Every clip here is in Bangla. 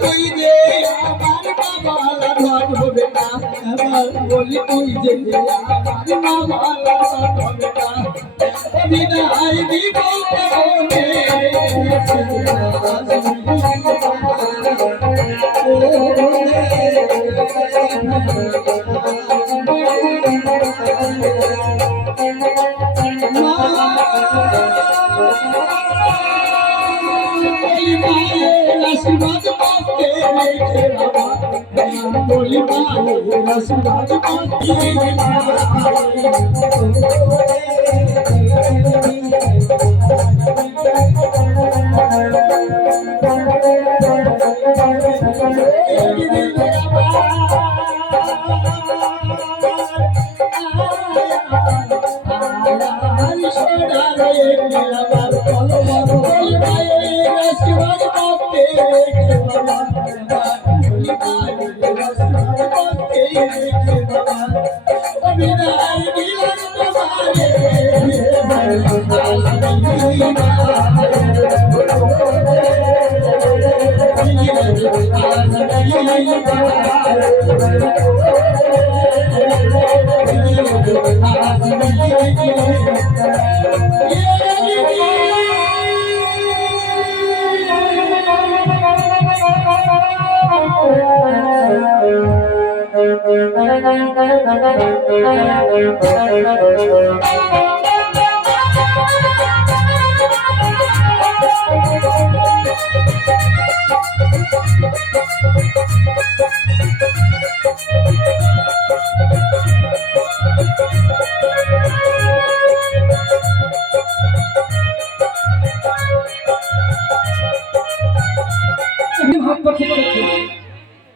তুই যে আমার বাবালা ধন হবে না, বলি তুই যে আমার বাবালা ধন হবে না, বিদায় দিব মনে আশীর্বাদ পাতে রেখে বাবা, বলি মায়ের আশীর্বাদ পাতে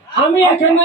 আমি এখানে